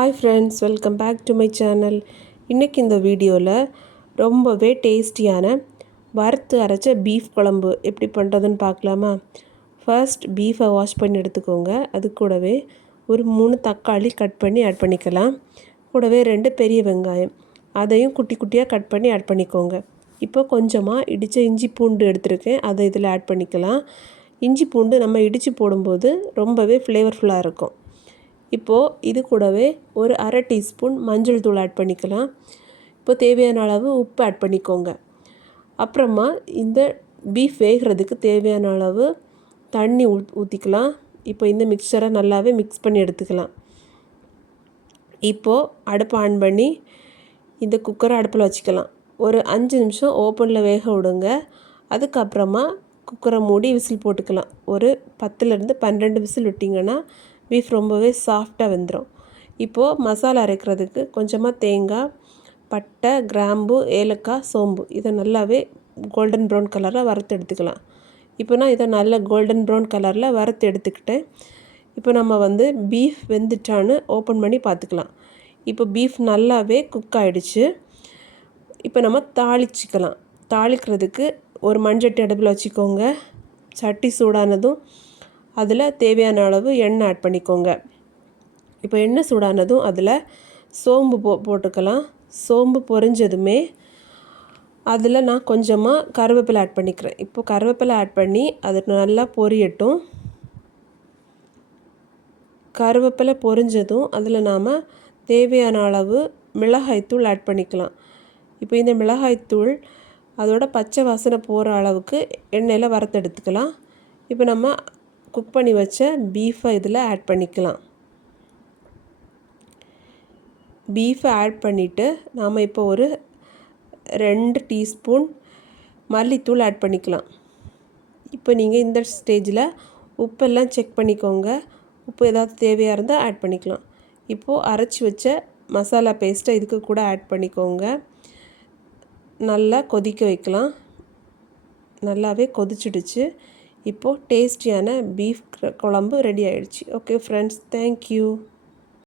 Hi friends, welcome back to my channel. இன்றைக்கி இந்த வீடியோவில் ரொம்பவே டேஸ்டியான வறுத்து அரைச்ச பீஃப் குழம்பு எப்படி பண்ணுறதுன்னு பார்க்கலாமா? ஃபர்ஸ்ட் பீஃபை வாஷ் பண்ணி எடுத்துக்கோங்க. அது கூடவே ஒரு 3 தக்காளி கட் பண்ணி ஆட் பண்ணிக்கலாம். கூடவே 2 பெரிய வெங்காயம் அதையும் குட்டி குட்டியாக கட் பண்ணி ஆட் பண்ணிக்கோங்க. இப்போ கொஞ்சமாக இடித்த இஞ்சி பூண்டு எடுத்துருக்கேன், அதை இதில் ஆட் பண்ணிக்கலாம். இஞ்சி பூண்டு நம்ம இடித்து போடும்போது ரொம்பவே ஃப்ளேவர்ஃபுல்லாக இருக்கும். இப்போது இது கூடவே ஒரு அரை டீஸ்பூன் மஞ்சள் தூள் ஆட் பண்ணிக்கலாம். இப்போ தேவையான அளவு உப்பு ஆட் பண்ணிக்கோங்க. அப்புறமா இந்த பீஃப் வேகிறதுக்கு தேவையான அளவு தண்ணி ஊற்றிக்கலாம். இப்போ இந்த மிக்சரை நல்லாவே மிக்ஸ் பண்ணி எடுத்துக்கலாம். இப்போது அடுப்பை ஆன் பண்ணி இந்த குக்கரை அடுப்பில் வச்சுக்கலாம். ஒரு 5 நிமிஷம் ஓப்பனில் வேக விடுங்க. அதுக்கப்புறமா குக்கரை மூடி விசில் போட்டுக்கலாம். ஒரு 10லேருந்து 12 விசில் விட்டிங்கன்னா பீஃப் ரொம்பவே சாஃப்டாக வெந்துடும். இப்போது மசாலா அரைக்கிறதுக்கு கொஞ்சமாக தேங்காய், பட்டை, கிராம்பு, ஏலக்காய், சோம்பு இதை நல்லாவே கோல்டன் ப்ரௌன் கலரில் வறுத்து எடுத்துக்கலாம். இப்போ நான் இதை நல்ல கோல்டன் ப்ரௌன் கலரில் வறுத்து எடுத்துக்கிட்டேன். இப்போ நம்ம பீஃப் வெந்துட்டான்னு ஓப்பன் பண்ணி பார்த்துக்கலாம். இப்போ பீஃப் நல்லாவே குக் ஆகிடுச்சு. இப்போ நம்ம தாளிச்சிக்கலாம். தாளிக்கிறதுக்கு ஒரு மண்சட்டி அடுப்பில் வச்சுக்கோங்க. சட்டி சூடானதும் அதில் தேவையான அளவு எண்ணெய் ஆட் பண்ணிக்கோங்க. இப்போ எண்ணெய் சூடானதும் அதில் சோம்பு போட்டுக்கலாம். சோம்பு பொரிஞ்சதுமே அதில் நான் கொஞ்சமாக கருவேப்பிலை ஆட் பண்ணிக்கிறேன். இப்போ கருவேப்பிலை ஆட் பண்ணி அது நல்லா பொரியட்டும். கருவேப்பிலை பொரிஞ்சதும் அதில் நாம் தேவையான அளவு மிளகாய்த்தூள் ஆட் பண்ணிக்கலாம். இப்போ இந்த மிளகாய்த்தூள் அதோட பச்சை வாசனை போகிற அளவுக்கு எண்ணெயில் வறுத்தெடுத்துக்கலாம். இப்போ நம்ம குக் பண்ணி வச்ச பீஃபை இதில் ஆட் பண்ணிக்கலாம். பீஃபை ஆட் பண்ணிவிட்டு நாம் இப்போ ஒரு 2 டீஸ்பூன் மல்லித்தூள் ஆட் பண்ணிக்கலாம். இப்போ நீங்கள் இந்த ஸ்டேஜில் உப்பெல்லாம் செக் பண்ணிக்கோங்க. உப்பு ஏதாவது தேவையாக இருந்தால் ஆட் பண்ணிக்கலாம். இப்போது அரைச்சி வச்ச மசாலா பேஸ்ட்டை இதுக்கு கூட ஆட் பண்ணிக்கோங்க. நல்லா கொதிக்க வைக்கலாம். நல்லாவே கொதிச்சிடுச்சு. இப்போது டேஸ்டியான பீஃப் குழம்பு ரெடி ஆகிடுச்சு. Okay friends, thank you.